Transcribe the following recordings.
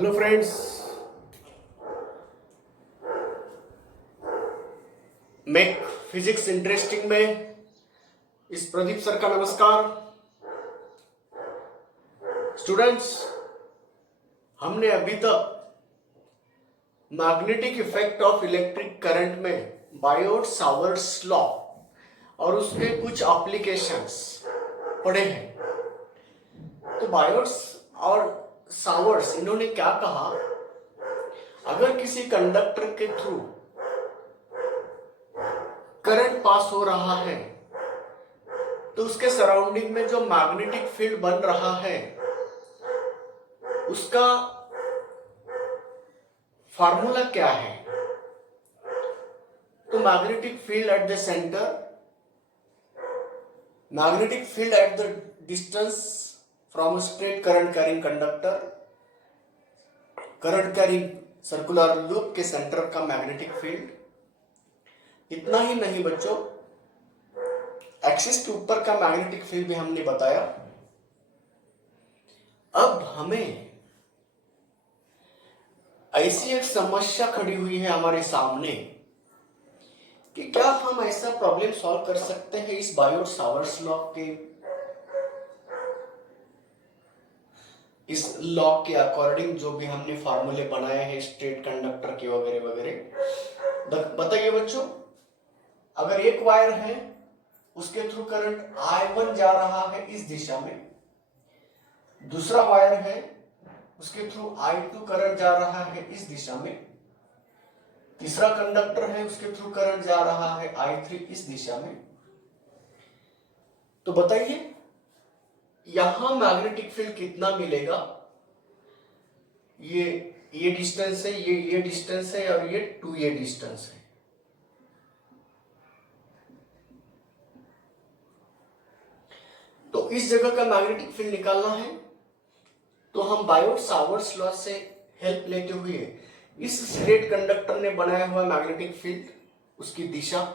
Hello friends, make physics interesting में इस Pradeep sir का नमस्कार। स्टूडेंट्स, हमने अभी तक magnetic effect of electric current में बायोट सावर्ट्स लॉ और उसके कुछ एप्लीकेशंस पढ़े हैं। तो बायोट्स और सावर्ट्स इन्होंने क्या कहा, अगर किसी कंडक्टर के थ्रू करंट पास हो रहा है तो उसके सराउंडिंग में जो मैग्नेटिक फील्ड बन रहा है उसका फार्मूला क्या है। तो magnetic field at the centre, magnetic field at the distance from straight current carrying conductor, current carrying circular loop के सेंटर का मैग्नेटिक फील्ड। इतना ही नहीं बच्चों, एक्सिस के ऊपर का मैग्नेटिक फील्ड भी हमने बताया। अब हमें ऐसी एक समस्या खड़ी हुई है हमारे सामने कि क्या हम ऐसा प्रॉब्लम सॉल्व कर सकते हैं इस बायोट सावर्ट्स लॉ के, इस लॉ के अकॉर्डिंग जो भी हमने फार्मूले बनाए हैं स्ट्रेट कंडक्टर के वगैरह वगैरह। बताइए बच्चों, अगर एक वायर है उसके थ्रू करंट I1 जा रहा है इस दिशा में, दूसरा वायर है उसके थ्रू I2 करंट जा रहा है इस दिशा में, तीसरा कंडक्टर है उसके थ्रू करंट जा रहा है I3 इस दिशा में। तो बताइए यहां मैग्नेटिक फील्ड कितना मिलेगा। ये डिस्टेंस है, ये डिस्टेंस है और ये 2a डिस्टेंस है। तो इस जगह का मैग्नेटिक फील्ड निकालना है तो हम बायोट सावर्ट्स लॉ से हेल्प लेते हुए इस स्ट्रेट कंडक्टर ने बनाया हुआ मैग्नेटिक फील्ड, उसकी दिशा,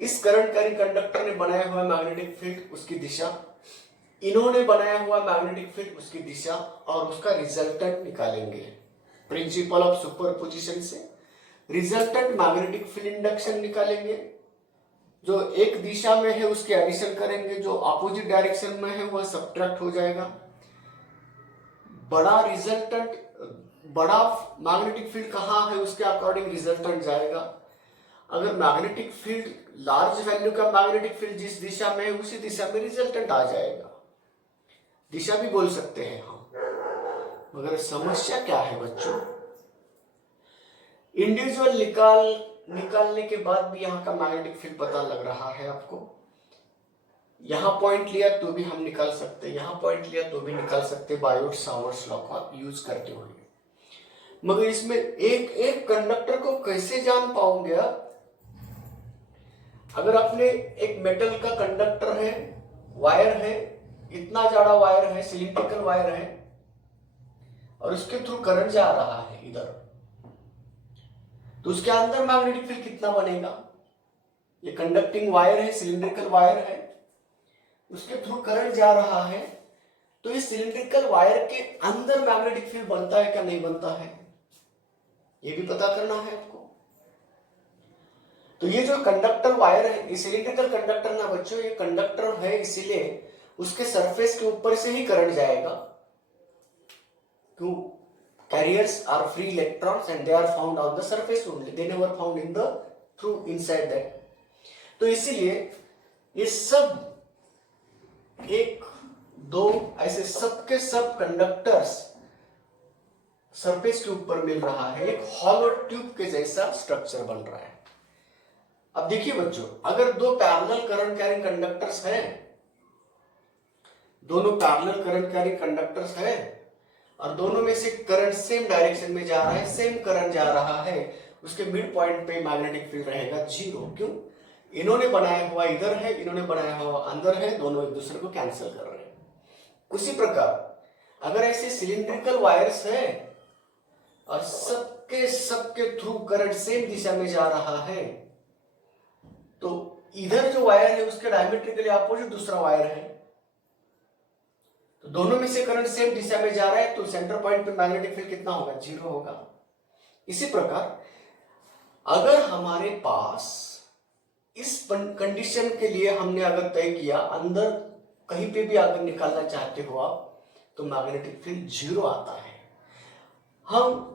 इस करंट कैरिंग कंडक्टर ने बनाया हुआ मैग्नेटिक फील्ड, उसकी दिशा, इन्होंने बनाया हुआ मैग्नेटिक फील्ड, उसकी दिशा, और उसका रिजल्टेंट निकालेंगे प्रिंसिपल ऑफ सुपरपोजिशन से। रिजल्टेंट मैग्नेटिक फील्ड इंडक्शन निकालेंगे, जो एक दिशा में है उसके एडिशन करेंगे, जो अपोजिट डायरेक्शन में है वह सब्ट्रैक्ट हो जाएगा। बड़ा रिजल्टेंट, बड़ा मैग्नेटिक फील्ड कहाँ है उसके अकॉर्डिंग रिजल्टेंट जाएगा। अगर मैग्नेटिक फील्ड, लार्ज वैल्यू का मैग्नेटिक फील्ड जिस दिशा में है उसी दिशा में रिजल्टेंट आ जाएगा। दिशा भी बोल सकते हैं हम। मगर समस्या क्या है बच्चों, इंडिविजुअल निकालने के बाद भी यहाँ का मैग्नेटिक फील्ड पता लग रहा है आपको। यहां पॉइंट लिया तो भी हम निकाल सकते, यहां पॉइंट लिया तो भी निकाल सकते बायोट सावर्ट्स लॉ का यूज करते हुए। मगर इसमें एक एक कंडक्टर को कैसे जान पाओगे आप। अगर आपने एक मेटल का कंडक्टर है, वायर है, इतना ज्यादा वायर है, सिलिंड्रिकल वायर है और उसके थ्रू करंट जा रहा है इधर, तो उसके अंदर मैग्नेटिक फील्ड कितना बनेगा। ये कंडक्टिंग वायर है, सिलिंड्रिकल वायर है, उसके थ्रू करंट जा रहा है, तो इस सिलिंड्रिकल वायर के अंदर मैग्नेटिक फील्ड बनता है क्या नहीं बनता है, ये भी पता करना है आपको। तो ये जो कंडक्टर वायर है, ये सिलिंड्रिकल कंडक्टर ना बच्चों, ये कंडक्टर है इसीलिए उसके सरफेस के ऊपर से ही करंट जाएगा। क्यों? Carriers are free electrons and they are found on the surface only, they never found in the through inside that. तो इसीलिए ये सब एक दो ऐसे सबके सब कंडक्टर्स सरफेस के ऊपर मिल रहा है, एक हॉलो ट्यूब के जैसा स्ट्रक्चर बन रहा है। अब देखिए बच्चों, अगर दो पैरेलल करंट कैरिंग कंडक्टर्स हैं, दोनों पैरेलल करंट कैरिंग कंडक्टर्स हैं और दोनों में से करंट सेम डायरेक्शन में जा रहा है, सेम करंट जा रहा है, उसके मिड पॉइंट पे मैग्नेटिक फील्ड रहेगा जीरो। क्यों? इन्होंने बनाया हुआ इधर है, इन्होंने बनाया हुआ अंदर है, दोनों एक दूसरे को कैंसिल कर रहे हैं। उसी प्रकार अगर ऐसे सिलिंड्रिकल वायर्स है और सबके सबके थ्रू करंट सेम दिशा में जा रहा है, तो इधर जो वायर है उसके डायमेट्रिकली अपोजिट दूसरा वायर है, तो दोनों में से करंट सेम दिशा में जा रहा है, तो सेंटर पॉइंट पे मैग्नेटिक फील्ड कितना होगा, 0 होगा। इसी प्रकार अगर हमारे पास इस कंडीशन के लिए हमने अगर तय किया, अंदर कहीं पे भी अगर निकालना चाहते हो आप, तो मैग्नेटिक फील्ड 0 आता है। हम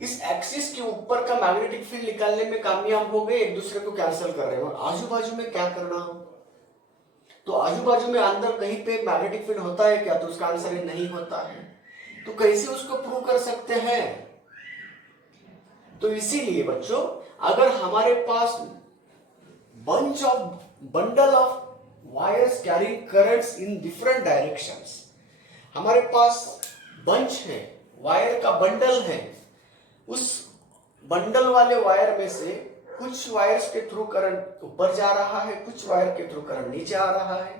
इस एक्सिस के ऊपर का मैग्नेटिक फील्ड निकालने में कामयाब हो गए, एक दूसरे को कैंसिल कर रहे हैं। और आजू बाजू में क्या करना हो, तो आजू बाजू में अंदर कहीं पे मैग्नेटिक फील्ड होता है क्या, तो उसका आंसर है नहीं होता है। तो कैसे उसको प्रूव कर सकते हैं, तो इसीलिए बच्चों अगर हमारे पास bundle of wires carrying currents in different directions, हमारे पास बंच है, वायर का बंडल है, उस बंडल वाले वायर में से कुछ वायर्स के थ्रू करंट ऊपर जा रहा है, कुछ वायर के थ्रू करंट नीचे आ रहा है,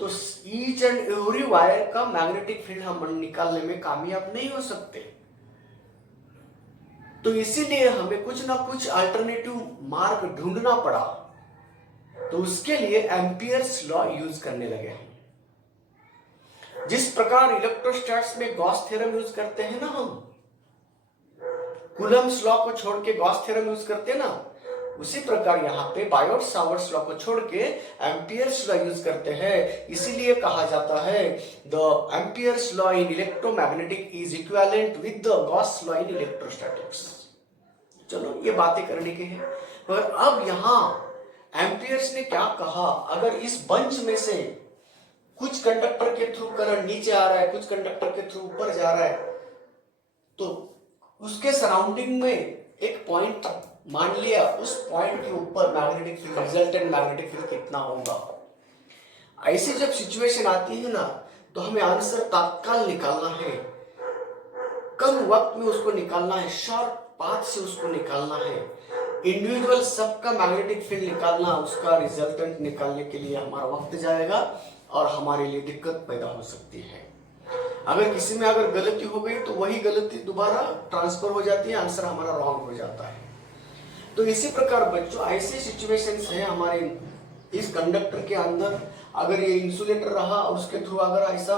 तो ईच एंड एवरी वायर का मैग्नेटिक फील्ड हम निकालने में कामयाब नहीं हो सकते। तो इसीलिए हमें कुछ ना कुछ अल्टरनेटिव मार्ग ढूंढना पड़ा। तो उसके लिए एम्पियर्स लॉ यूज करने लगे हम। जिस प्रकार इलेक्ट्रोस्टैट्स में गॉस थ्योरम यूज करते हैं ना हम, कूलम्ब्स लॉ को छोड़ के गॉस थ्योरम यूज करते हैं ना, उसी प्रकार यहाँ पे बायोट सावर्ट्स लॉ को छोड़ के एम्पियर्स लॉ यूज करते हैं। इसीलिए कहा जाता है the Ampere's law in electromagnetic is equivalent with the Gauss law in electrostatics. चलो ये बातें करने के हैं, पर अब यहाँ एम्पियर्स ने क्या कहा, अगर इस बंच में से कुछ कंडक्टर के थ्रू करंट नीचे आ रहा है, कुछ कंडक्टर के थ्रू ऊपर जा रहा है, तो उसके सराउंडिंग में एक पॉइंट मान लिया, उस पॉइंट के ऊपर magnetic field, resultant magnetic field कितना होगा। ऐसी जब सिचुएशन आती है ना, तो हमें आंसर तत्काल निकालना है, कम वक्त में उसको निकालना है, शॉर्ट पाथ से उसको निकालना है। इंडिविजुअल सबका मैग्नेटिक फील्ड निकालना, उसका रिजल्टेंट निकालने के लिए हमारा वक्त जाएगा और हमारे लिए दिक्कत पैदा हो सकती है। अगर किसी में अगर गलती हो गई तो वही गलती दोबारा ट्रांसफर हो जाती है, आंसर हमारा रॉन्ग हो जाता है। तो इसी प्रकार बच्चों ऐसे सिचुएशंस है हमारे इस कंडक्टर के अंदर, अगर ये इंसुलेटर रहा और उसके थ्रू अगर ऐसा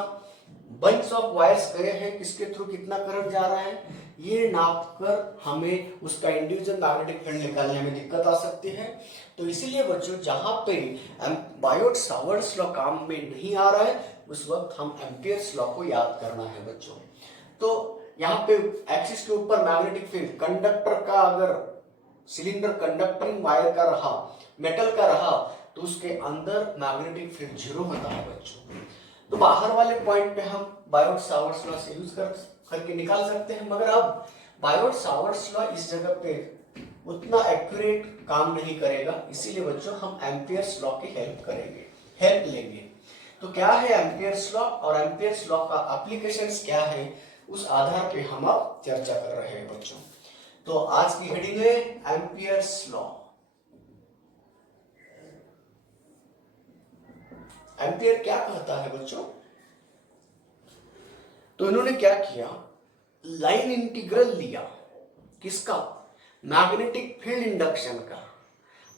बंच ऑफ वायर्स गए हैं, किसके थ्रू कितना करंट जा रहा है, ये नापकर हमें उसका इंडिविजुअल मैग्नेटिक फील्ड निकालने में दिक्कत आ सकती है। तो इसीलिए बच्चों जहां पे बायोट सावर्ट्स लॉ काम में नहीं आ रहा है, उस वक्त हम एम्पियर्स लॉ को याद करना है बच्चों। तो यहाँ पे एक्सिस के ऊपर मैग्नेटिक फील्ड कंडक्टर का, अगर सिलेंडर कंडक्टिंग वायर का रहा, मेटल का रहा, तो उसके अंदर मैग्नेटिक फील्ड 0 होता है बच्चों। तो बाहर वाले पॉइंट पे हम बायोट सावर्ट्स लॉ से यूज करके निकाल सकते हैं, मगर अब बायोट सावर्ट्स लॉ इस जगह पे उतना एक्यूरेट काम नहीं करेगा, इसीलिए बच्चों हम एम्पियर्स लॉ की हेल्प लेंगे। तो क्या है एम्पियर्स लॉ और एम्पियर्स लॉ का एप्लीकेशंस क्या है, उस आधार पे हम अब चर्चा कर रहे हैं बच्चों। तो आज की हेडिंग है एम्पियर्स लॉ। एम्पियर क्या कहता है बच्चों, तो इन्होंने क्या किया, लाइन इंटीग्रल लिया, किसका, मैग्नेटिक फील्ड इंडक्शन का,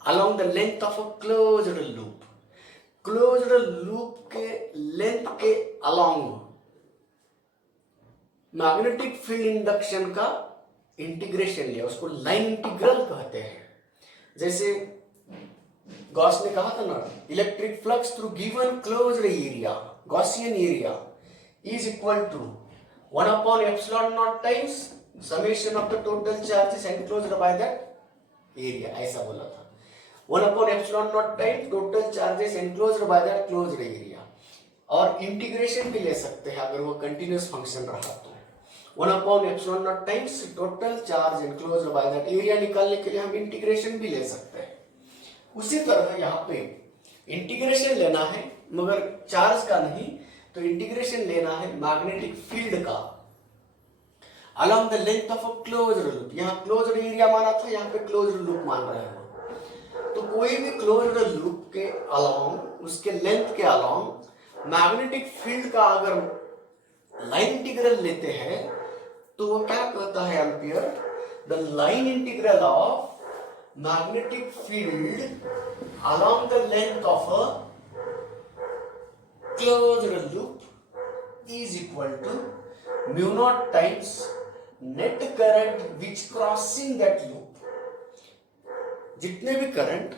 along the length of a closed loop. Closed loop के लेंथ के अलोंग मैग्नेटिक फील्ड इंडक्शन का इंटीग्रेशन लिया, उसको लाइन इंटीग्रल कहते हैं। जैसे गॉस ने कहा था ना, electric flux through given closed area, Gaussian area is equal to 1 upon epsilon naught times summation of the total charges enclosed by that area, ऐसा बोला था। 1 upon epsilon naught times total charges enclosed by that closed area। और integration भी ले सकते हैं अगर वो कंटिन्यूस फंक्शन रहा तो 1 upon epsilon naught times total charge enclosed by that area निकालने के लिए हम इंटीग्रेशन भी ले सकते हैं। उसी तरह यहाँ पे इंटीग्रेशन लेना है, मगर चार्ज का नहीं, तो इंटीग्रेशन लेना है मैग्नेटिक फील्ड का along the length of a closed loop. यहाँ क्लोज्ड एरिया माना था, यहाँ पे क्लोज्ड लूप मान रहे हो, तो कोई भी क्लोज्ड लूप के अलोंग, उसके लेंथ के अलोंग मैग्नेटिक फील्ड का अगर लाइन इंटीग्रल लेते हैं, तो वो क्या कहता है Ampere, the line integral of magnetic field along the length of a closed loop is equal to mu naught times net current which crossing that loop. जितने भी करंट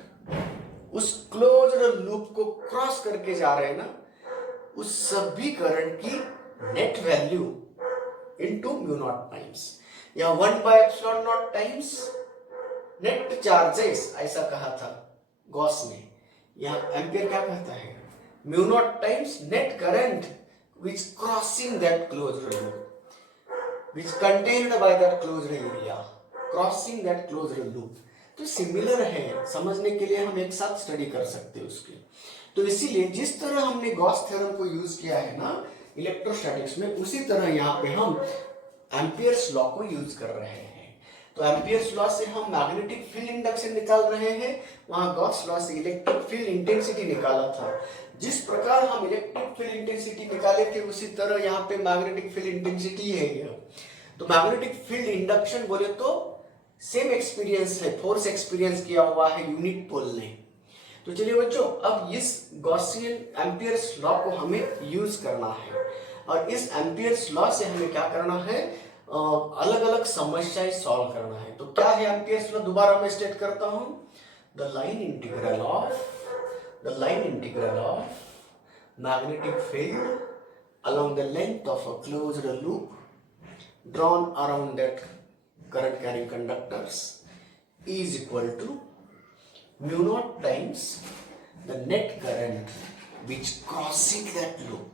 उस क्लोज्ड लूप को क्रॉस करके जा रहे हैं ना, उस सभी करंट की net value into mu naught times, या 1/ε0 टाइम्स नेट चार्जेस, ऐसा कहा था गॉस ने। यहां एम्पियर क्या कहता है, mu naught times net current which crossing that closed loop which contained by that closed area, crossing that closed loop। तो सिमिलर है, समझने के लिए हम एक साथ स्टडी कर सकते हैं उसके। तो इसीलिए जिस तरह हमने गॉस थ्योरम को यूज किया है ना इलेक्ट्रोस्टैटिक्स में, उसी तरह यहाँ पे हम एम्पियर्स लॉ को यूज कर रहे हैं। तो एम्पियर्स लॉ से हम मैग्नेटिक फील्ड इंडक्शन निकाल रहे हैं, वहां गॉस लॉ से इलेक्ट्रिक फील्ड इंटेंसिटी निकाला था। जिस प्रकार हम इलेक्ट्रिक फील्ड इंटेंसिटी निकाले थे, उसी तरह यहाँ पे मैग्नेटिक फील्ड इंटेंसिटी है ये। तो मैग्नेटिक फील्ड इंडक्शन बोले तो सेम एक्सपीरियंस है, फोर्स एक्सपीरियंस किया हुआ है यूनिट पोल ने। तो चलिए बच्चों, अब इस गॉसियन एम्पियर्स लॉ को हमें यूज करना है, और इस एम्पियर्स लॉ से हमें क्या करना है, अलग अलग समस्याएं सॉल्व करना है। तो क्या है एम्पियर्स लॉ, दोबारा मैं स्टेट करता हूं, the line integral of magnetic field along the length of a closed loop drawn around that current carrying conductors is equal to mu naught times the net current which crossing that loop,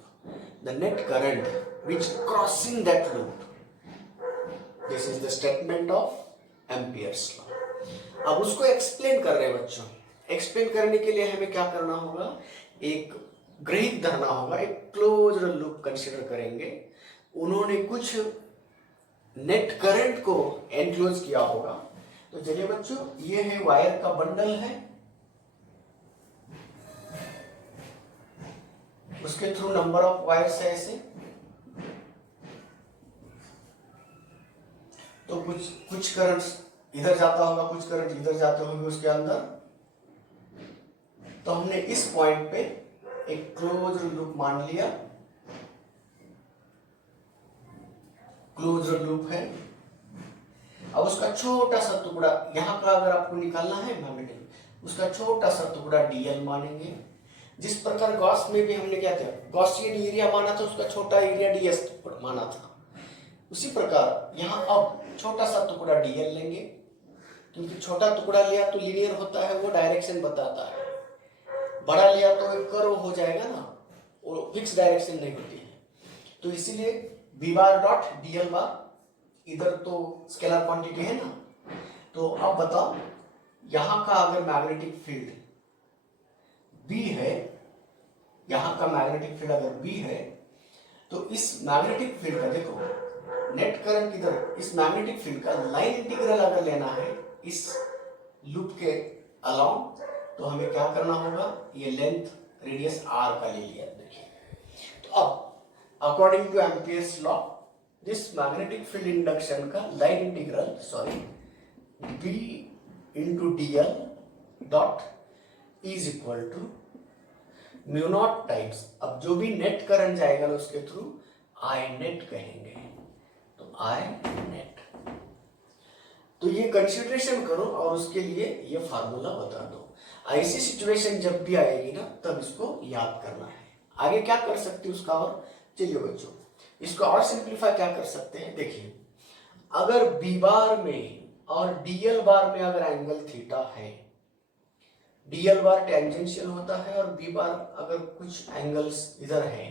the net current which crossing that loop। This is the statement of Ampere's law। अब उसको explain कर रहे हैं बच्चों। Explain करने के लिए हमें क्या करना होगा, एक गृहित धरना होगा, एक क्लोज्ड लूप कंसीडर करेंगे। उन्होंने कुछ नेट करंट को एनक्लोज किया होगा। तो चलिए बच्चों, ये है वायर का बंडल है, उसके थ्रू नंबर ऑफ वायर्स है ऐसे। तो कुछ करंट इधर जाता होगा, कुछ करंट इधर जाते होंगे उसके अंदर। तो हमने इस पॉइंट पे एक क्लोज्ड लूप मान लिया, क्लोज्ड लूप है। अब उसका छोटा सा टुकड़ा यहां का अगर आपको निकालना है मैग्नेटिक, उसका छोटा सा टुकड़ा डीएल मानेंगे। जिस प्रकार गॉस में भी हमने क्या किया, गॉसियन एरिया माना था, उसका छोटा एरिया डीएस माना था। उसी प्रकार यहां अब छोटा सा टुकड़ा डीएल लेंगे, क्योंकि छोटा टुकड़ा लिया तो लीनियर होता है, वो डायरेक्शन बताता है। बड़ा लिया तो एक कर्व हो जाएगा ना, वो फिक्स डायरेक्शन नहीं होती है। तो इसीलिए B bar dot DL bar, इधर तो स्केलर क्वांटिटी है ना। तो अब बताओ, यहां का अगर मैग्नेटिक फील्ड बी है, यहां का मैग्नेटिक फील्ड अगर बी है, तो इस मैग्नेटिक फील्ड का देखो नेट करंट इधर, इस मैग्नेटिक फील्ड का लाइन इंटीग्रल अगर लेना है इस लूप के अलाउंग, तो हमें क्या करना होगा, ये लेंथ रेडियस आर का ले लिया। देखिए, तो अब according to Ampere's law, this magnetic field induction का line integral B into DL dot is equal to mu naught times, अब जो भी नेट करंट जाएगा ना उसके थ्रू आई नेट कहेंगे। तो आई नेट, तो ये कंसिडरेशन करो और उसके लिए ये फार्मूला बता दो। ऐसी सिचुएशन जब भी आएगी ना, तब इसको याद करना है। आगे क्या कर सकते हैं उसका, और चलिए बच्चों इसको और सिंप्लीफाई क्या कर सकते हैं। देखिए, अगर बी बार में और डीएल बार में अगर एंगल थीटा है, डीएल बार टेंजेंशियल होता है और बी बार अगर कुछ एंगल्स इधर है,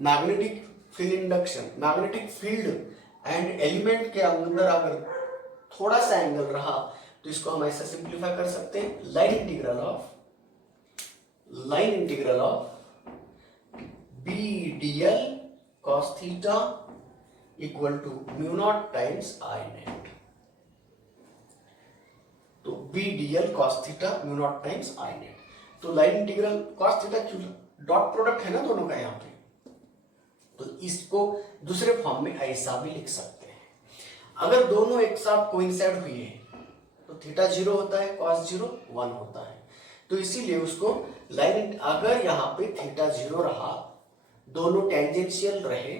magnetic field induction, magnetic field and element के अंदर अगर थोड़ा सा एंगल रहा, तो इसको हम ऐसा सिंप्लीफाई कर सकते हैं, line integral of B DL cos theta equal to mu naught times I net. तो B DL cos theta mu naught times I net. तो लाइन इंटीग्रल कॉस थीटा क्यों, डॉट प्रोडक्ट है ना दोनों का यहाँ पे, तो इसको दूसरे फॉर्म में ऐसा भी लिख सकते हैं। अगर दोनों एक साथ कोइंसाइड हुई है तो थीटा 0 होता है, कॉस 0 1 होता है। तो इसीलिए उसको लाइन अगर यहाँ पे थीटा 0 रहा, दोनों टेंजेंशियल रहे,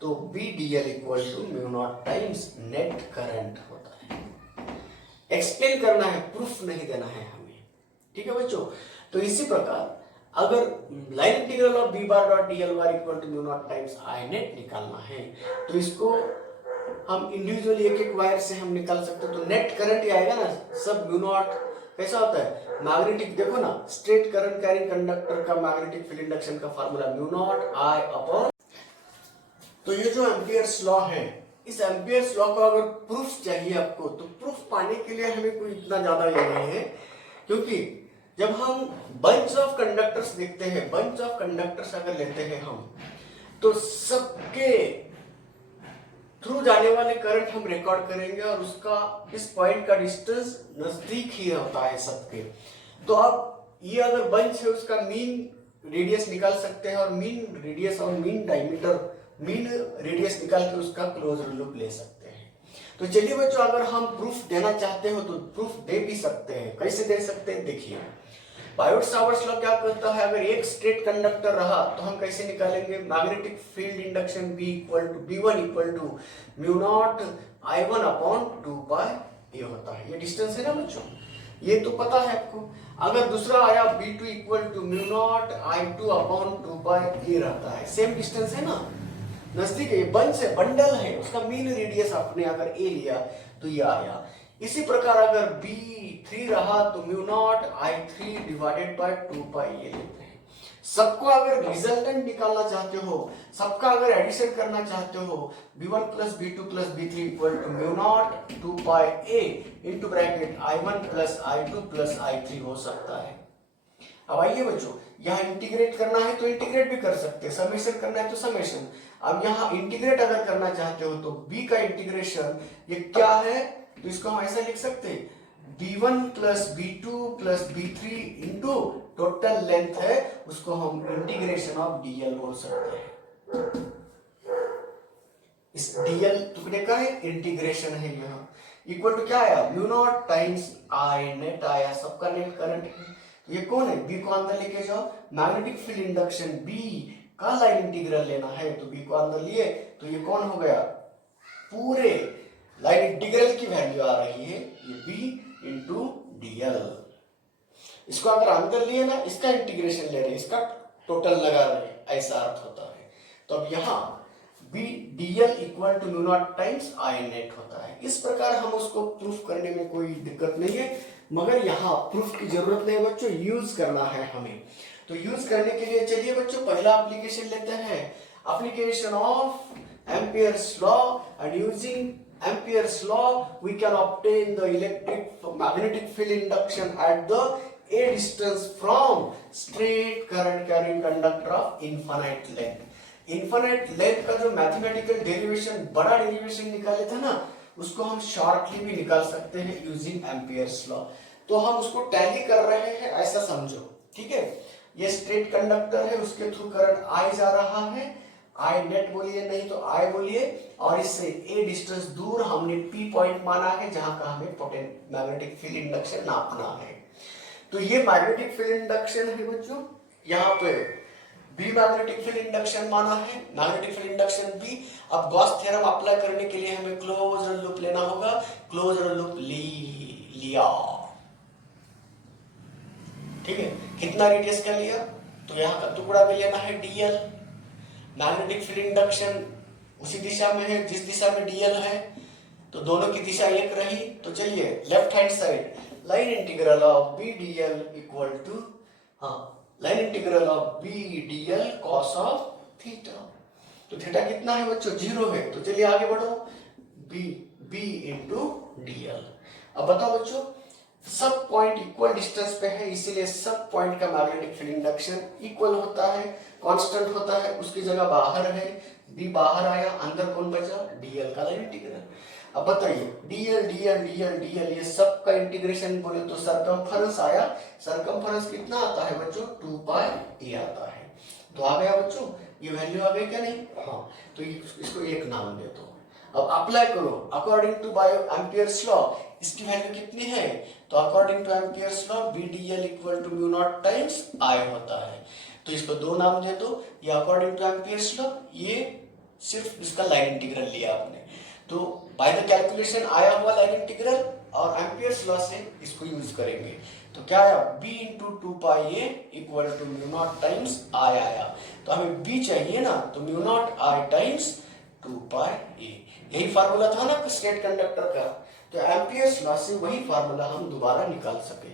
तो B D L equal to mu naught times net current होता है। एक्सप्लेन करना है, प्रूफ नहीं देना है हमें, ठीक है बच्चों। तो इसी प्रकार अगर line integral of B bar dot D L bar equal to mu naught times I net निकालना है, तो इसको हम इंडिविजुअली एक एक वायर से हम निकाल सकते हैं। तो नेट करंट ही आएगा ना, सब म्यू नॉट कैसा होता है मैग्नेटिक, देखो ना, स्ट्रेट करंट कैरिंग कंडक्टर का मैग्नेटिक फील्ड इंडक्शन का फार्मूला म्यू नॉट आई अपॉन। तो ये जो एम्पियर्स लॉ है, इस एम्पियर्स लॉ का अगर प्रूफ चाहिए आपको, तो प्रूफ पाने के लिए हमें कोई इतना ज्यादा ये नहीं है, क्योंकि जब हम बंच ऑफ कंडक्टर्स देखते हैं, बंच ऑफ कंडक्टर्स अगर लेते हैं हम, तो सबके थ्रू जाने वाले करंट हम रिकॉर्ड करेंगे और उसका इस पॉइंट का डिस्टेंस नजदीक ही होता है सबके। तो आप ये अगर बंच है उसका मीन रेडियस निकाल सकते हैं, और मीन रेडियस और मीन डायमीटर, मीन रेडियस निकाल के उसका क्लोज्ड लूप ले सकते हैं। तो चलिए बच्चों, अगर हम प्रूफ देना चाहते हो तो प्रूफ दे भी सकते हैं। कैसे दे सकते हैं देखिए, बायोट-सावर्ट्स लॉ क्या कहता है, अगर एक स्ट्रेट कंडक्टर रहा तो हम कैसे निकालेंगे, magnetic field induction B equal to B1 equal to mu naught I1 upon 2 pi ये होता है। ये डिस्टेंस है ना बच्चों, ये तो पता है आपको। अगर दूसरा आया B2 equal to mu naught I2 upon 2 pi ये रहता है, सेम डिस्टेंस है ना, नजदीक है, बंच है, बंडल है, उसका मीन रेडियस आपने अगर ए लिया तो ये आया। इसी प्रकार अगर B3 रहा तो mu not I3 divided by 2 pi ये लेते हैं। सबको अगर रिजल्टेंट निकालना चाहते हो, सबका अगर एडिशन करना चाहते हो, B1 plus B2 plus B3 equal to mu naught 2 pi A into bracket I1 plus I2 plus I3 हो सकता है। अब आइए बच्चों, यहाँ इंटीग्रेट करना है तो इंटीग्रेट भी कर सकते हैं, समेशन करना है तो समेशन। अब यहाँ इंटीग्रेट अगर करना चाहते हो तो B का इंटीग्रेशन ये क्या है, तो इसको हम ऐसा लिख सकते हैं B1 plus B2 plus B3 into total length है, उसको हम इंटीग्रेशन ऑफ DL बोल सकते हैं। इस DL टुकड़े का है, इंटीग्रेशन है, यहाँ इक्वल टू क्या आया, mu naught times I net आया, सबका नेट करंट है। तो ये कौन है, B को अंदर लेके जाओ, मैग्नेटिक फील्ड इंडक्शन B का लाइन इंटीग्रल लेना है, तो B को अंदर लिए तो ये कौन हो गया, पूरे लाइन इंटीग्रल की वैल्यू आ रही है ये B इंटू DL। इसको अगर अंदर लिए ना, इसका इंटीग्रेशन ले रहे, इसका टोटल लगा रहे, ऐसा अर्थ होता है। तो अब यहाँ B DL equal to mu naught times I net होता है। इस प्रकार हम उसको प्रूफ करने में कोई दिक्कत नहीं है, मगर यहाँ प्रूफ की जरूरत नहीं बच्चों, यूज करना है हमें। तो यूज करने के लिए चलिए बच्चों पहला एप्लीकेशन लेते हैं, application of Ampere's law. And using Ampere's law we can obtain the magnetic field induction at the a distance from straight current carrying conductor of infinite length. Infinite length का जो मैथमेटिकल डेरिवेशन, बड़ा derivation निकाले थे ना, उसको हम shortly भी निकाल सकते हैं यूजिंग एम्पियर्स लॉ। तो हम उसको टैली कर रहे हैं ऐसा समझो, ठीक है। ये स्ट्रेट कंडक्टर है, उसके थ्रू करंट I जा रहा है, आई नेट बोलिए नहीं तो आई बोलिए, और इससे ए डिस्टेंस दूर हमने P पॉइंट माना है जहां का हमें मैग्नेटिक फील्ड इंडक्शन नापना है। तो ये मैग्नेटिक फील्ड इंडक्शन है बच्चों, यहाँ पे B मैग्नेटिक फील्ड इंडक्शन माना है, मैग्नेटिक फील्ड इंडक्शन B। अब गॉस थ्योरम अप्लाई करने के लिए हमें क्लोज्ड लूप लेना होगा, क्लोज्ड लूप लिया, ठीक है। कितना रेडियस का लिया, तो यहाँ का टुकड़ा भी लेना है DL। मैग्नेटिक फील्ड इंडक्शन उसी दिशा में है जिस दिशा में DL है, तो दोनों की दिशा एक रही। तो चलिए left hand side line integral of B DL equal to, हाँ, line integral of B DL cos of theta. तो थीटा कितना है बच्चों, 0 है। तो चलिए आगे बढ़ो, B इंटू DL। अब बताओ बच्चों, सब पॉइंट इक्वल डिस्टेंस पे है, इसीलिए सब पॉइंट का मैग्नेटिक फील्ड इंडक्शन इक्वल होता है, कांस्टेंट होता है। उसकी जगह बाहर है, B बाहर आया, अंदर कौन बचा, DL का लाइन इंटीग्रल। अब बताइए DL ये सब का इंटीग्रेशन बोले तो सरकमफेरेंस आया, सरकमफेरेंस कितना आता है बच्चों, 2 पाई A आता है। तो आ गया बच्चों, ये वैल्यू आ गई क्या, नहीं, हाँ। तो इसको एक नाम दे दो। अब अप्लाई करो according to bio Ampere's law, इसकी वैल्यू कितनी है, तो according to Ampere's law B D L equal to mu naught times I होता है। तो इसको दो नाम दे दो, ये अकॉर्डिंग टू एम्पियर्स लॉ, ये सिर्फ इसका लाइन इंटीग्रल लिया आपने। तो बाय द कैलकुलेशन आया हुआ लाइन इंटीग्रल और एम्पियर्स लॉ से इसको यूज करेंगे। तो क्या आया, b into two pi A equal to mu naught times I आया। तो हमें b चाहिए ना, तो mu naught I times two pi A, यही फार्मूला था ना स्ट्रेट कंडक्टर का। तो एम्पियर्स लॉ से वही फार्मूला हम दोबारा निकाल सके।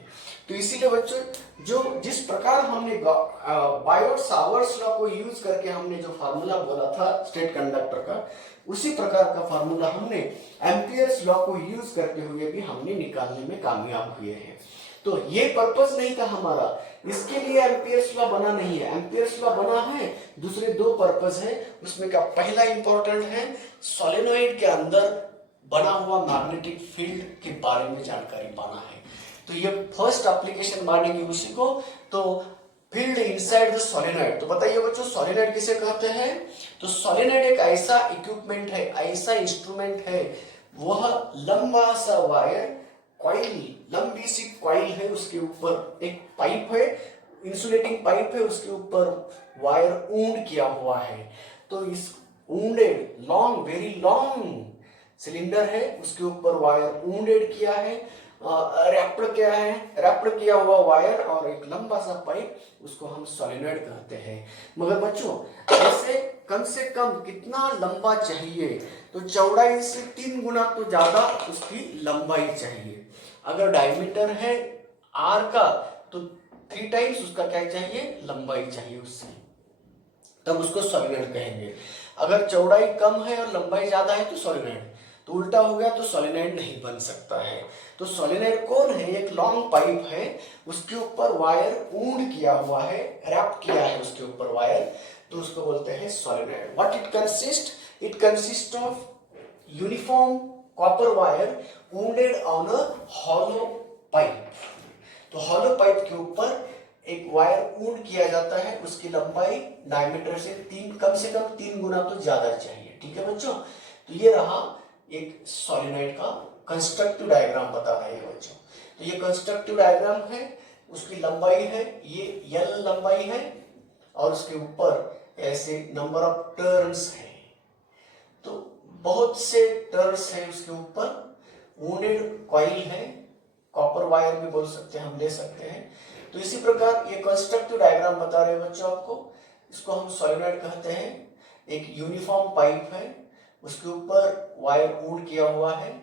तो इसीलिए बच्चों जो जिस प्रकार हमने बायोट सावर्ट्स लॉ को यूज करके हमने जो फार्मूला बोला था स्ट्रेट कंडक्टर का, उसी प्रकार का फार्मूला हमने एम्पियर्स लॉ को यूज करते हुए भी हमने निकालने में कामयाब हुए हैं। तो ये पर्पस नहीं था हमारा, इसके लिए एम्पियर्स लॉ बना नहीं है। एम्पियर्स लॉ बना है दूसरे दो पर्पस है। उसमें का पहला इंपॉर्टेंट है सोलेनोइड के अंदर बना हुआ मैग्नेटिक फील्ड के बारे में जानकारी पाना है। तो ये फर्स्ट एप्लीकेशन मानेंगे उसी को। तो फील्ड इनसाइड द सोलेनोइड, तो बताइए बच्चों सोलेनोइड किसे कहते हैं? तो सोलेनोइड एक ऐसा इक्विपमेंट है, ऐसा इंस्ट्रूमेंट है, वह लंबा सा वायर कॉइल, लंबी सी कॉइल है, उसके ऊपर एक पाइप है, इंसुलेटिंग पाइप है, उसके ऊपर वायर ऊंड किया हुआ है। तो इस ऊंडेड लॉन्ग, वेरी लॉन्ग सिलेंडर है, उसके ऊपर वायर ऊंडेड किया है, रैप्ड क्या है, रैप्ड किया हुआ वायर और एक लंबा सा पाइप, उसको हम सोलेनोइड कहते हैं। मगर बच्चों ऐसे कम से कम कितना लंबा चाहिए? तो चौड़ाई से 3 गुना तो ज्यादा उसकी लंबाई चाहिए। अगर डायमीटर है आर का तो 3 टाइम्स उसका क्या चाहिए, लंबाई चाहिए उससे, तब उसको सोलेनोइड कहेंगे। अगर चौड़ाई कम है और लंबाई ज्यादा है तो सोलेनोइड, तो उल्टा हो गया तो सोलेनोइड नहीं बन सकता है। तो सोलेनोइड कौन है? एक लॉन्ग पाइप है, उसके ऊपर वायर ऊंड किया हुआ है, रैप किया है उसके ऊपर वायर, तो उसको बोलते हैं solenoid. What it consist? It consist of uniform copper wire wounded on a hollow pipe. तो हॉलो पाइप के ऊपर एक वायर वूंड किया जाता है, उसकी लंबाई डायमीटर से कम से कम 3 गुना तो ज्यादा चाहिए। ठीक है बच्चों, तो ये रहा एक सोलेनोइड का कंस्ट्रक्टिव डायग्राम बता रहे हैं बच्चों। तो ये कंस्ट्रक्टिव डायग्राम है, उसकी लंबाई है, ये L लंबाई है और उसके ऊपर ऐसे नंबर ऑफ टर्न्स है। तो बहुत से टर्न्स है उसके ऊपर, वुंडेड कॉइल है, कॉपर वायर भी बोल सकते हैं, हम ले सकते हैं। तो इसी प्रकार ये कंस्ट्रक्टिव डायग्राम बता रहे हैं बच्चों आपको, इसको हम सोलेनोइड कहते हैं। एक यूनिफॉर्म पाइप है, उसके ऊपर वायर वूंड किया हुआ है,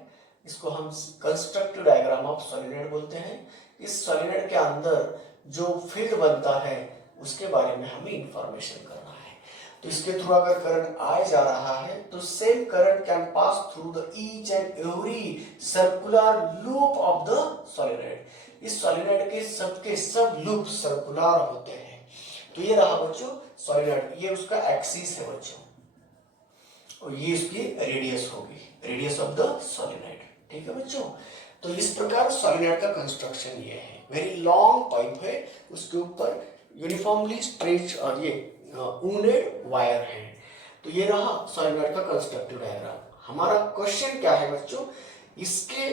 इसको हम कंस्ट्रक्टिव डायग्राम ऑफ सोलेनोइड बोलते हैं। इस सोलेनोइड के अंदर जो फील्ड बनता है उसके बारे में हमें इंफॉर्मेशन करना है। तो इसके थ्रू अगर करंट आए जा रहा है तो same current can pass through the each and every circular loop of the solenoid. इस सोलेनोइड के सबके सब लूप सर्कुलर होते हैं। तो ये रहा बच्चों सोलेनोइड, ये उसका एक्सिस है बच्चों, और ये इसकी रेडियस होगी, रेडियस ऑफ द सोलेनोइड। ठीक है बच्चों, तो इस प्रकार सोलेनोइड का कंस्ट्रक्शन ये है। वेरी लॉन्ग पाइप है, उसके ऊपर यूनिफॉर्मली स्ट्रेच और ये ऊंडेड वायर है। तो ये रहा सोलेनोइड का कंस्ट्रक्टिव डायग्राम। हमारा क्वेश्चन क्या है बच्चों, इसके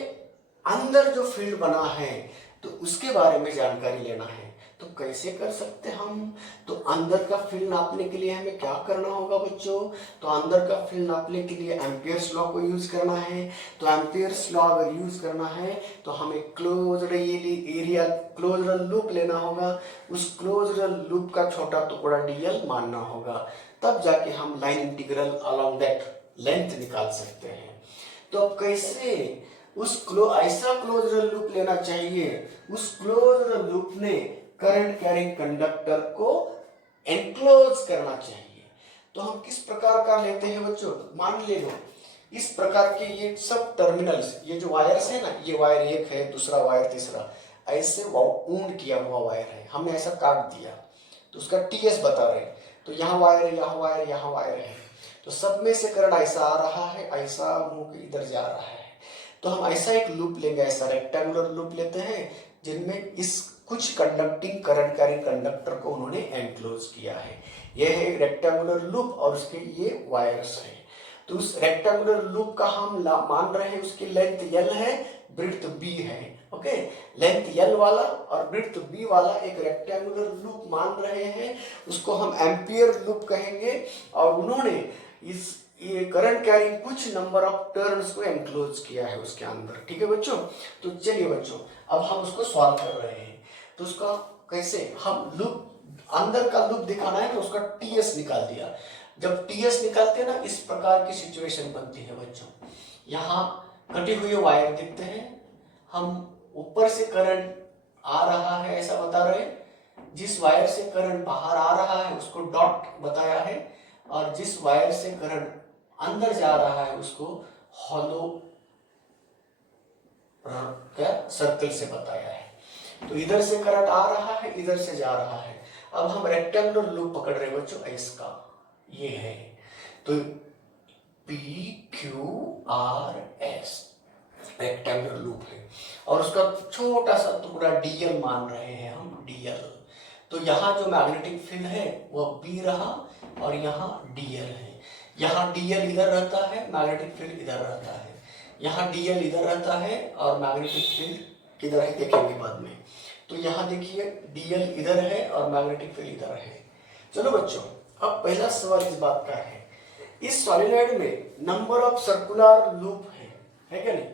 अंदर जो फील्ड बना है तो उसके बारे में जानकारी लेना है। तो कैसे कर सकते हम? तो अंदर का फील्ड नापने के लिए हमें क्या करना होगा बच्चों? तो अंदर का फील्ड नापने के लिए एम्पियर्स लॉ को यूज करना है। तो एम्पियर्स लॉ अगर यूज करना है तो हमें क्लोज्ड एरिया, क्लोज्ड लूप लेना होगा, उस क्लोज्ड लूप का छोटा टुकड़ा डीएल मानना होगा, तब जाके हम line integral along that length निकाल सकते हैं। तो अब कैसे उस ऐसा क्लोज्ड लूप लेना चाहिए, उस क्लोज्ड लूप ने करंट कैरिंग कंडक्टर को एनक्लोज करना चाहिए। तो हम किस प्रकार का लेते हैं बच्चों? मान ले लो इस प्रकार के ये सब टर्मिनल्स, ये जो वायर्स है ना, ये वायर एक है, दूसरा वायर, तीसरा, ऐसे वूंड किया हुआ वायर है, हमने ऐसा काट दिया तो उसका टीएस बता रहे हैं। तो यहाँ वायर है, यहाँ वायर, यहाँ वायर है, तो सब में से करंट ऐसा आ रहा है, ऐसा मुंह इधर जा रहा है। तो हम ऐसा एक लूप लेंगे, ऐसा रेक्टेंगुलर लूप लेते हैं जिनमें इस कुछ कंडक्टिंग करंट कैरिंग कंडक्टर को उन्होंने एनक्लोज किया है। यह है रेक्टेंगुलर लूप और उसके ये वायर्स हैं। तो उस रेक्टेंगुलर लूप का हम मान रहे हैं उसकी लेंथ L है, ब्रिड्थ बी है, ओके। लेंथ एल वाला और ब्रिड्थ बी वाला एक रेक्टेंगुलर लूप मान रहे हैं, उसको हम एम्पियर लूप कहेंगे। और उन्होंने ये करंट कैरिंग कुछ नंबर ऑफ टर्न्स को एनक्लोज किया है उसके अंदर, ठीक है बच्चों। तो चलिए बच्चों, अब हम उसको सॉल्व कर रहे हैं। तो उसका कैसे, हम लूप अंदर का लूप दिखाना है तो उसका टीएस निकाल दिया। जब टीएस निकालते हैं ना, इस प्रकार की सिचुएशन बनती है बच्चों। यहाँ कटे हुए वायर दिखते हैं, हम ऊपर से करंट आ रहा है ऐसा बता रहे हैं, जिस वायर से करंट बाहर आ रहा है उसको डॉट बताया है, और जिस वायर से करंट अंदर जा रहा है उसको हॉलो क्या सर्कल से बताया है। तो इधर से करंट आ रहा है, इधर से जा रहा है। अब हम रेक्टेंगुलर लूप पकड़ रहे हैं बच्चों, इसका ये है। तो P Q R S rectangular loop है, और उसका छोटा सा टुकड़ा डीएल मान रहे हैं हम, डीएल। तो यहाँ जो मैग्नेटिक फील्ड है वह B रहा, और यहाँ डीएल है। यहाँ डीएल इधर रहता है, मैग्नेटिक फील्ड इधर रहता है। यहाँ डीएल इधर रहता है और मैग्नेटिक फील्ड किधर है देखेंगे बाद में। तो यहाँ देखिए डीएल इधर है और मैग्नेटिक फील्ड इधर है। चलो बच्चों, अब पहला सवाल इस बात का है, इस सॉलिनॉइड में नंबर ऑफ सर्कुलर लूप है क्या नहीं?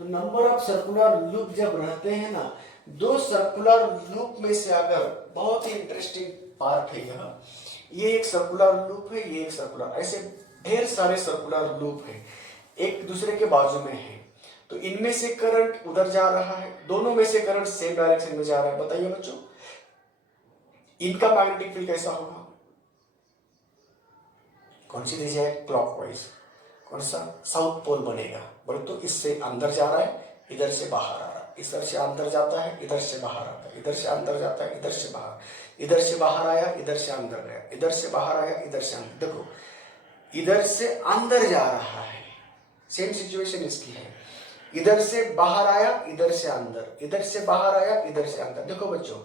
तो नंबर ऑफ सर्कुलर लूप जब रहते हैं ना, दो सर्कुलर लूप में से अगर, बहुत ही इंटरेस्टिंग पार्ट है यह, ये एक सर्कुलर लूप है, ये एक सर्कुलर, ऐसे ढेर सारे सर्कुलर लूप है, एक दूसरे के बाजू में है। तो इनमें से करंट उधर जा रहा है, दोनों में से करंट सेम डायरेक्शन में जा रहा है। बताइए बच्चों, इनका मैग्नेटिक फील्ड कैसा होगा? कौन सी दिशा है? क्लॉकवाइज। कौन सा? साउथ पोल बनेगा। बोले तो इससे अंदर जा रहा है, इधर से बाहर आ रहा है, इधर से अंदर जाता है, इधर से बाहर आता है, इधर से अंदर जाता है, इधर से बाहर, इधर से बाहर आया, इधर से अंदर गया, इधर से बाहर आया, इधर से अंदर। देखो इधर से अंदर जा रहा है, सेम सिचुएशन इसकी है। इधर से बाहर आया, इधर से अंदर, इधर से बाहर आया, इधर से अंदर। देखो बच्चों,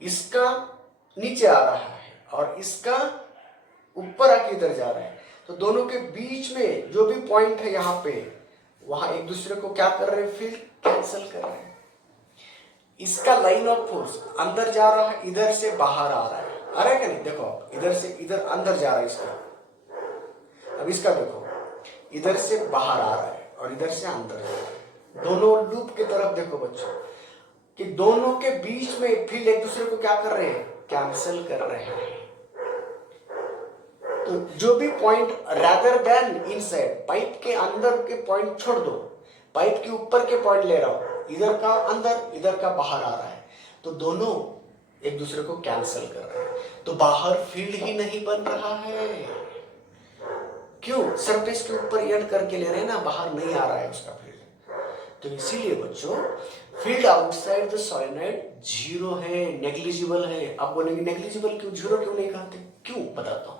इसका नीचे आ रहा है और इसका ऊपर आके इधर जा रहा है। तो दोनों के बीच में जो भी पॉइंट है यहाँ पे, वहां एक दूसरे को क्या कर रहे हैं? फील्ड कैंसिल कर रहे हैं। इसका लाइन ऑफ फोर्स अंदर जा रहा है, इधर से बाहर आ रहा है, आ रहा है क्या नहीं? देखो आप, इधर से इधर अंदर जा रहा है इसका। अब इसका देखो, इधर से बाहर आ रहा है और इधर से अंदर जा रहा है। दोनों लूप की तरफ देखो बच्चों, कि दोनों के बीच में फील्ड एक दूसरे को क्या कर रहे हैं? कैंसिल कर रहे हैं। तो जो भी point rather than inside, pipe के अंदर के पॉइंट छोड़ दो, पाइप के ऊपर के पॉइंट ले रहा हूं, इधर का अंदर, इधर का बाहर आ रहा है, तो दोनों एक दूसरे को कैंसिल कर रहे हैं। तो बाहर फील्ड ही नहीं बन रहा है। क्यों? सरफेस के ऊपर एड करके ले रहे हैं ना, बाहर नहीं आ रहा है उसका फील्ड। तो इसीलिए बच्चों, field outside the solenoid zero है, नेग्लिजिबल है। आप बोलेंगे नेग्लिजिबल क्यों, जीरो क्यों नहीं कहते? क्यों, बताता हूं।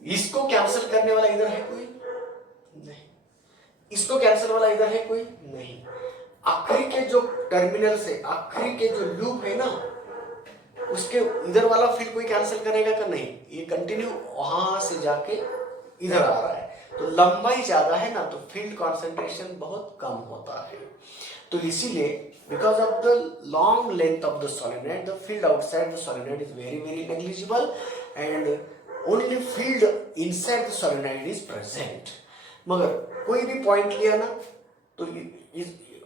इसको कैंसिल करने वाला इधर है कोई? नहीं। इसको कैंसिल वाला इधर है कोई? नहीं। आखिरी के जो टर्मिनल से आखिरी के जो लूप है ना, उसके इधर वाला फील्ड कोई कैंसिल करेगा क्या? नहीं। ये कंटिन्यू वहां से जाके इधर आ रहा है, तो लंबाई ज्यादा है ना, तो फील्ड कॉन्सेंट्रेशन बहुत कम होता है। तो इसीलिए because of the long length of the solenoid, the field outside the solenoid is very very negligible and only field inside the solenoid is present. मगर कोई भी पॉइंट लिया ना, तो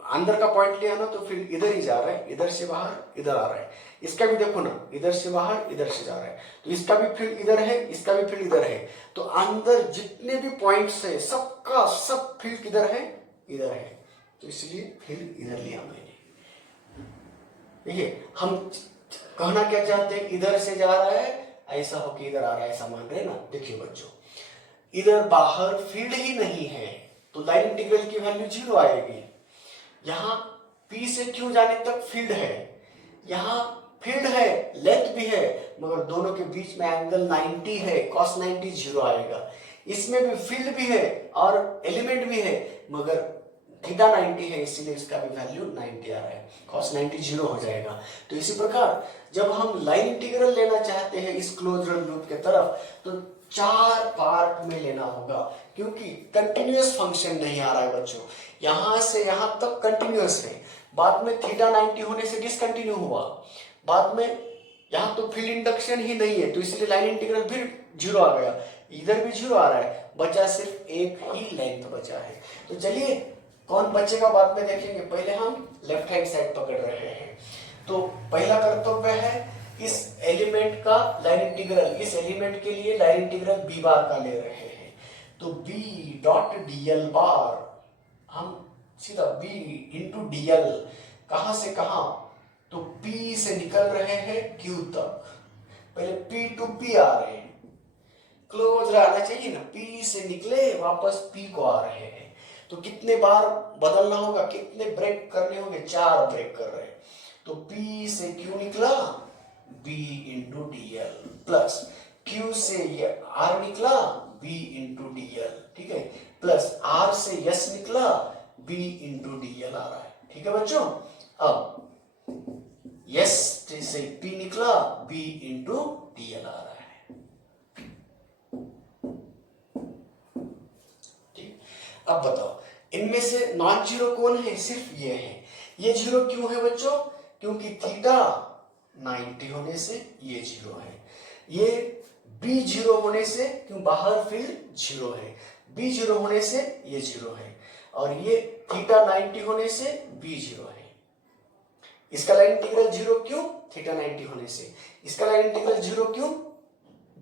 अंदर का पॉइंट लिया ना, तो फील्ड इधर ही जा रहा है, इधर से बाहर इधर आ रहा है। इसका भी देखो ना, इधर से बाहर इधर से जा रहा है, तो इसका भी फील्ड इधर है, इसका भी फील्ड इधर है। तो अंदर जितने भी पॉइंट्स है, सबका सब फील्ड किधर है? इधर है। तो इसलिए फील्ड इधर लिया मैंने। देखिए, हम कहना क्या चाहते हैं? इधर से जा रहा है, ऐसा हो कि इधर आ रहा है, ऐसा मान रहे ना। देखिए बच्चों, इधर बाहर फील्ड ही नहीं है, तो लाइन इंटीग्रल की वैल्यू जीरो आएगी। यहाँ P से Q जाने तक फील्ड है, यहाँ फील्ड है, लेंथ भी है, मगर दोनों के बीच में एंगल 90 है, cos 90 जीरो आएगा। इसमें भी फील्ड भी है और एलिमेंट भी है, मगर थीटा 90 है, इसीलिए इसका भी वैल्यू 90 आ रहा है, cos 90 जीरो हो जाएगा। तो इसी प्रकार जब हम लाइन इंटीग्रल लेना चाहते हैं इस क्लोज्ड लूप के तरफ, तो चार पार्ट में लेना होगा, क्योंकि कंटिन्यूअस फंक्शन नहीं आ रहा है बच्चों, यहां से यहां तक कंटिन्यूअस है, बाद में थीटा 90 होने से डिसकंटिन्यू हुआ, बाद में यहां तो फील्ड इंडक्शन ही नहीं है तो इसलिए लाइन इंटीग्रल फिर जीरो आ गया, इधर भी जीरो आ रहा है, बचा सिर्फ एक ही लेंथ बचा है। तो चलिए कौन बचेगा बाद में देखेंगे, पहले हम लेफ्ट हैंड साइड पकड़ रहे हैं। तो पहला कर्तव्य है इस एलिमेंट का लाइन इंटीग्रल, इस एलिमेंट के लिए लाइन इंटीग्रल बी बार का ले रहे हैं, तो बी डॉट डीएल बार, हम सीधा बी इंटू डीएल, कहां से कहां, तो P से निकल रहे हैं Q तक, पहले P टू P आ रहे हैं, क्लोज रहना चाहिए ना, P से निकले वापस P को आ रहे हैं, तो कितने बार बदलना होगा, कितने ब्रेक करने होंगे, 4 ब्रेक कर रहे हैं, तो P से Q निकला B into DL plus Q से R निकला B इंटू डीएल, ठीक है, प्लस R से S निकला B इंटू डीएल आ रहा है, ठीक है बच्चों। अब S से P निकला B इंटू डीएल आ रहा है, ठीक। अब बताओ इनमें से नॉन जीरो कौन है, सिर्फ ये है, ये जीरो क्यों है बच्चों, क्योंकि थीटा 90 होने से ये जीरो है, ये B जीरो होने से, क्यों बाहर फील्ड जीरो है, B जीरो होने से ये जीरो है, और ये थीटा 90 होने से B जीरो है। इसका लाइन इंटीग्रल जीरो क्यों, थीटा 90 होने से, इसका लाइन इंटीग्रल जीरो क्यों,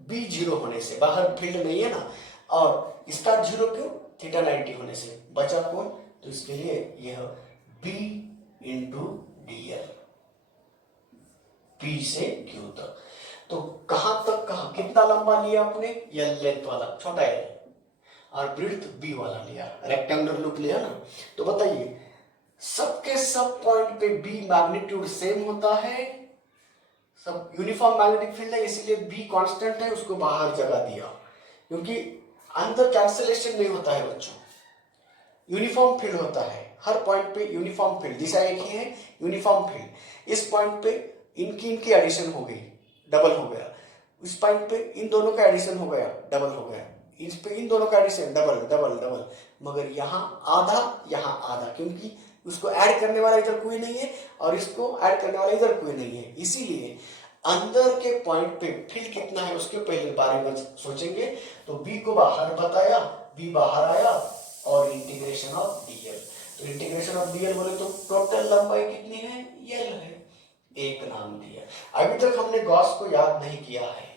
B जीरो होने से, बाहर फील्ड नहीं है ना, और इसका जीरो क्यों, थीटा 90 होने से, बचा कौन, तो इसके लिए यह B इंटू डीएल, P से Q तक, तो कहां तक, कहां कितना लंबा लिया आपने, L लेंथ वाला छोटा L, और ब्रीड्थ B वाला लिया, रेक्टेंगुलर लूप लिया ना, तो बताइए सबके सब पॉइंट पे B मैग्नीट्यूड सेम होता है, सब यूनिफॉर्म मैग्नेटिक फील्ड है, इसलिए B कांस्टेंट है, उसको बाहर जगह दिया, क्योंकि अंदर कैंसलेशन नहीं होता है बच्चों, यूनिफॉर्म फील्ड होता है, हर पॉइंट पे यूनिफॉर्म फील्ड, दिशा एक ही है, यूनिफॉर्म फील्ड, इस पॉइंट पे इनकी एडिशन हो गई, डबल हो गया, इस पॉइंट पे इन दोनों का एडिशन हो गया, डबल हो गया, इस पे इन दोनों का एडिशन डबल डबल डबल, मगर यहाँ आधा यहाँ आधा, क्योंकि उसको ऐड करने वाला इधर कोई नहीं है और इसको ऐड करने वाला इधर कोई नहीं है, इसीलिए अंदर के पॉइंट पे फील्ड कितना है उसके पहले बारे में सोचेंगे, तो B को बाहर बताया, B बाहर आया, और इंटीग्रेशन ऑफ डीएल, तो इंटीग्रेशन ऑफ डीएल बोले तो टोटल लंबाई कितनी है, L है, एक नाम दिया। अभी तक हमने गॉस को याद नहीं किया है,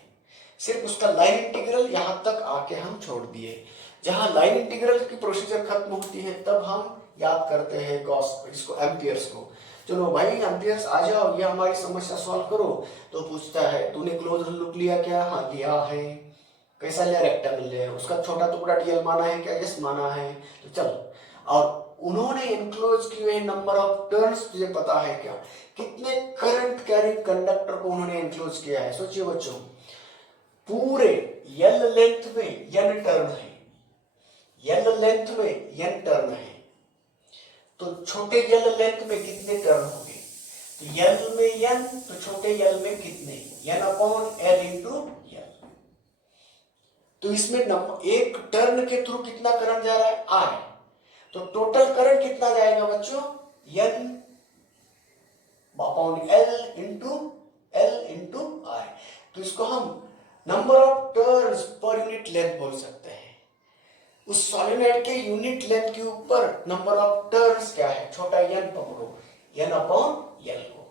सिर्फ उसका लाइन इंटीग्रल यहां तक आके हम छोड़ दिए, जहां लाइन इंटीग्रल की प्रोसीजर खत्म होती है तब हम याद करते हैं गॉस, इसको एम्पियर्स को, चलो भाई एम्पियर्स आ जाओ, ये हमारी समस्या सॉल्व करो, तो पूछता है तूने क्लोज लूप लिया क्या, हाँ लिया है, कैसा लिया, रेक्टेंगल लिया, उसका छोटा टुकड़ा डीएल माना है क्या, यस माना है, तो चलो, और उन्होंने एनक्लोज किए नंबर ऑफ टर्न्स तुझे पता है क्या, कितने करंट कैरिंग कंडक्टर को उन्होंने एनक्लोज किया है, सोचिए बच्चों, पूरे L लेंथ में n टर्न है, L लेंथ में n टर्न है, तो छोटे L लेंथ में कितने टर्न होंगे, तो L में n, तो छोटे L में कितने, n upon L into L, तो इसमें एक टर्न के थ्रू कितना करंट जा रहा है, I, तो टोटल करंट कितना जाएगा बच्चों, n upon L into I, तो इसको हम number of turns per unit length बोल सकते हैं, उस सॉलिनॉइड के यूनिट लेंथ के ऊपर नंबर ऑफ टर्न्स क्या है, छोटा n पकड़ो, n अपॉन L को,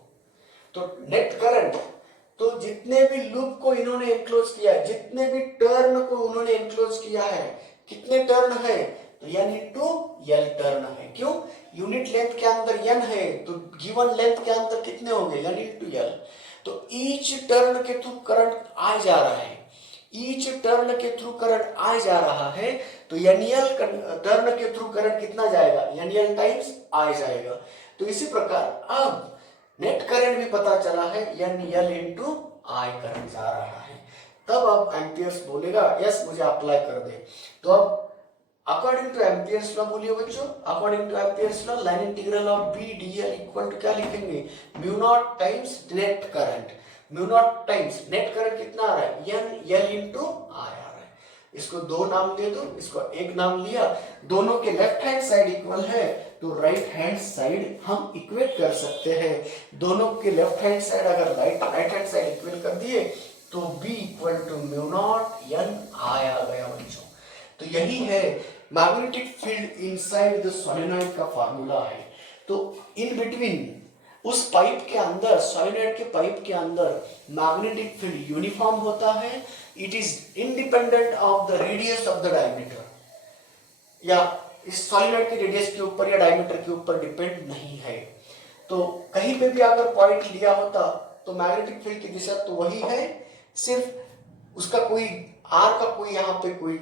तो नेट करंट, तो जितने भी लूप को इन्होंने एनक्लोज किया है, जितने भी टर्न को उन्होंने एनक्लोज किया है, कितने टर्न है, तो n इंटू L टर्न है, क्यों, यूनिट लेंथ के अंदर n है, तो गिवन लेंथ के अंदर कितने होंगे, n इंटू L, तो ईच टर्न के थ्रू करंट आ जा रहा है, ईच टर्न के थ्रू करंट आ जा रहा है, तो NL टर्न के थ्रू करंट कितना जाएगा, NL टाइम्स आ जाएगा, तो इसी प्रकार अब नेट करंट भी पता चला है, NL इंटू I करंट जा रहा है, तब अब एम्पियर्स बोलेगा यस मुझे अप्लाई कर दे, तो अब अकॉर्डिंग टू एम्पियर्स लॉ बोलिए बच्चों, according to Ampere's law line integral of B dl equal to क्या लिखेंगे, mu naught times net current, mu naught times net current कितना आ रहा है, n L इंटू I आ रहा है, इसको दो नाम दे दो, इसको एक नाम लिया, दोनों के लेफ्ट हैंड साइड इक्वल है तो राइट हैंड साइड हम इक्वेट कर सकते हैं। दोनों के लेफ्ट हैंड साइड अगर राइट हैंड साइड इक्वल कर दिए तो B equal to mu naught N I आ गया बच्चों। तो यही है magnetic field inside the solenoid का फार्मूला है। तो इन बिटवीन उस पाइप के अंदर, सोलेनॉइड के पाइप के अंदर मैग्नेटिक फील्ड यूनिफॉर्म होता है। It is independent of the radius of the diameter, या इस सोलेनॉइड के रेडियस के ऊपर या डायमीटर के ऊपर डिपेंड नहीं है। तो कहीं पे भी अगर पॉइंट लिया होता तो मैग्नेटिक फील्ड की दिशा तो वही है, सिर्फ उसका कोई आर का कोई यहाँ पे कोई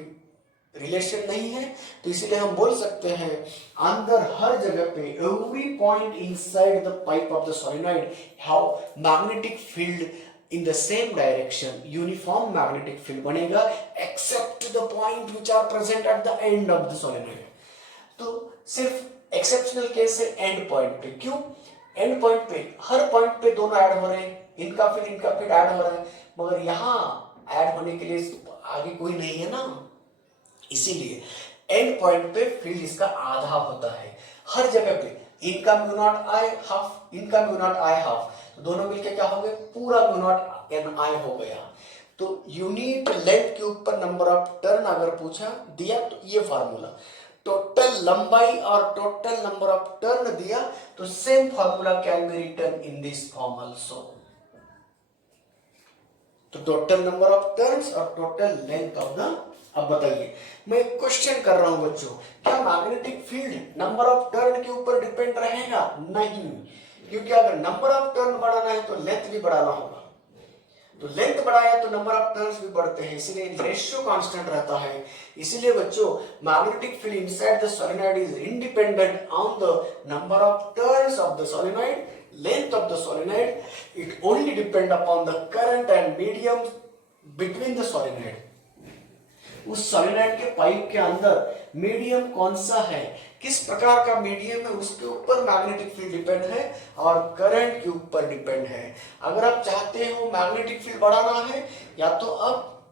रिलेशन नहीं है। तो इसीलिए हम बोल सकते हैं अंदर हर जगह पे every point inside the pipe of the solenoid how magnetic field in the same direction, uniform magnetic field बनेगा except the point which are present at the end of the solenoid. तो सिर्फ एक्सेप्शनल केस है end point पे। क्यों? And point पे हर point पे दोनों add हो रहे हैं, इनका फील्ड ऐड हो रहा है, मगर यहाँ ऐड होने के लिए आगे कोई नहीं है ना, इसीलिए एंड पॉइंट पे फील्ड इसका आधा होता है। हर जगह पे इनका म्यू नॉट आई हाफ, इनका म्यू नॉट आई हाफ, तो दोनों मिलके क्या हो गए, पूरा म्यू नॉट एन आई हो गया। तो यूनिट लेंथ के ऊपर नंबर ऑफ टर्न अगर पूछा दिया तो ये फार्मूला, टोटल लंबाई और टोटल नंबर ऑफ टर्न दिया तो same formula can be written in this form also. तो टोटल नंबर ऑफ टर्न्स और टोटल लेंथ ऑफ द, अब बताइए मैं क्वेश्चन कर रहा हूं बच्चों, क्या magnetic field number of turn के ऊपर डिपेंड रहेगा? नहीं, क्योंकि अगर नंबर ऑफ टर्न बढ़ाना है तो लेंथ भी बढ़ाना होगा, तो लेंथ बढ़ाया तो नंबर ऑफ टर्न्स भी बढ़ते हैं, इसलिए रेशियो कांस्टेंट रहता है। इसीलिए बच्चों magnetic field inside the solenoid is independent on the number of turns of the solenoid, length of the solenoid. It only depend upon the current and medium between the solenoid. उस solenoid के pipe के अंदर medium कौन सा है, किस प्रकार का मीडियम है, उसके ऊपर मैग्नेटिक फील्ड डिपेंड है और करंट के ऊपर डिपेंड है। अगर आप चाहते हो मैग्नेटिक फील्ड बढ़ाना है, या तो आप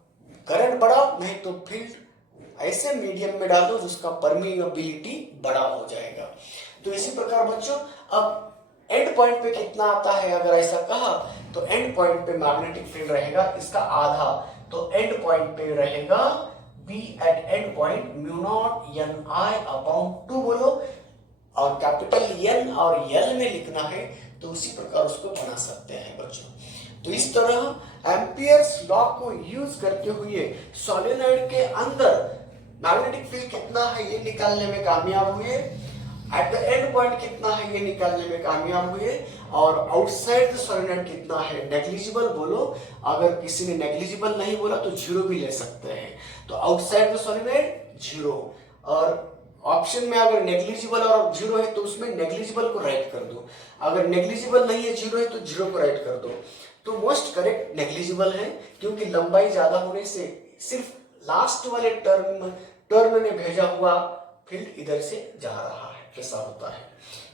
करंट बढ़ाओ, नहीं तो फील्ड ऐसे मीडियम में डालो जिसका परमिएबिलिटी बड़ा हो जाएगा। तो इसी प्रकार बच्चों अब एंड पॉइंट पे कितना आता है, अगर ऐसा कहा तो एंड पॉइंट पे मैग्नेटिक फील्ड रहेगा इसका आधा, तो एंड पॉइंट पे रहेगा B at end point mu naught Ni upon 2 बोलो, और कैपिटल N और L में लिखना है तो उसी प्रकार उसको बना सकते हैं बच्चों। तो इस तरह एम्पियर्स लॉ को यूज करते हुए सोलेनॉइड के अंदर मैग्नेटिक फील्ड कितना है ये निकालने में कामयाब हुए, एट द एंड पॉइंट कितना है ये निकालने में कामयाब हुए, और आउटसाइड द सोलेनॉइड कितना है, नेग्लिजिबल बोलो, अगर किसी ने नेग्लिजिबल नहीं बोला तो जीरो भी ले सकते हैं। तो आउटसाइड द सोलेनॉइड जीरो, और ऑप्शन में अगर नेग्लिजिबल और जीरो है तो उसमें नेग्लिजिबल को राइट कर दो, अगर नेग्लिजिबल नहीं है जीरो है तो जीरो को राइट कर दो। तो मोस्ट करेक्ट नेग्लिजिबल है, क्योंकि लंबाई ज्यादा होने से सिर्फ लास्ट वाले टर्न ने भेजा हुआ फील्ड इधर से जा रहा है, ऐसा होता है,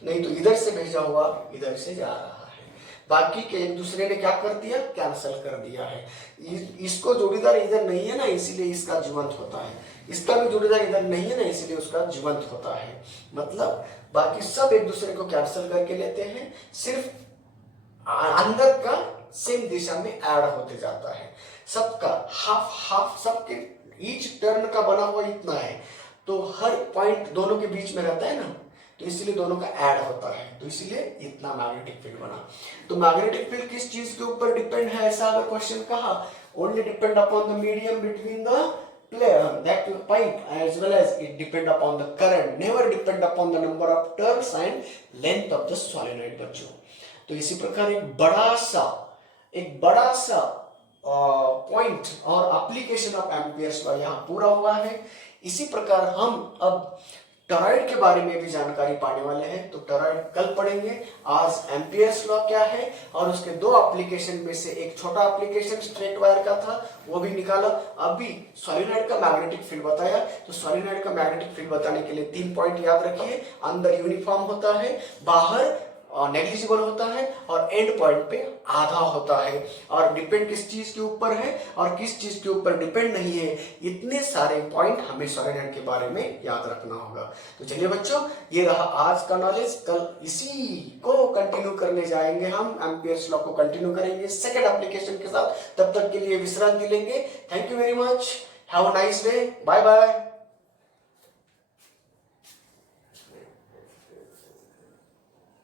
नहीं तो इधर से भेजा हुआ इधर से जा रहा है। बाकी के एक दूसरे ने क्या कर दिया, कैंसिल कर दिया है। इसको जोड़ीदार इधर नहीं है ना, इसीलिए इसका जीवंत होता है, इसका भी जोड़ीदार इधर नहीं है ना, इसीलिए उसका जीवंत होता है। मतलब बाकी सब एक दूसरे को कैंसिल करके लेते हैं, सिर्फ अंदर का सेम दिशा में ऐड होते जाता है। सबका हाफ हाफ, सबके ईच टर्न का बना हुआ इतना है, तो हर पॉइंट दोनों के बीच में रहता है ना, तो इसलिए दोनों का ऐड होता है, तो इसलिए इतना मैग्नेटिक फील्ड बना। तो मैग्नेटिक फील्ड किस चीज के ऊपर डिपेंड है, ऐसा अगर क्वेश्चन कहा, only depend upon the medium between the that pipe, as well as it depend upon the current, never depend upon the number of turns and length of the solenoid बच्चों। तो इसी प्रकार एक बड़ा सा पॉइंट और application of Ampere's law यहाँ पूरा हुआ है। इसी प्रकार हम अब टॉरॉइड के बारे में भी जानकारी पाने वाले हैं, तो टॉरॉइड कल पढ़ेंगे। आज एम्पियर्स लॉ क्या है और उसके दो एप्लीकेशन में से एक छोटा एप्लीकेशन स्ट्रेट वायर का था, वो भी निकाला। अभी सोलेनॉइड का मैग्नेटिक फील्ड बताया, तो सोलेनॉइड का मैग्नेटिक फील्ड बताने के लिए 3 पॉइंट याद रखिए। अंदर यूनिफॉर्म होता है, बाहर नेग्लिजिबल होता है और एंड पॉइंट पे आधा होता है। और डिपेंड किस चीज के ऊपर है और किस चीज के ऊपर डिपेंड नहीं है, इतने सारे पॉइंट हमें सॉलिनॉइड के बारे में याद रखना होगा। तो चलिए बच्चों, ये रहा आज का नॉलेज। कल इसी को कंटिन्यू करने जाएंगे, हम एम्पियर्स लॉ को कंटिन्यू करेंगे सेकेंड एप्लीकेशन के साथ। तब तक के लिए विश्रांति लेंगे। Thank you very much, have a nice day, bye bye.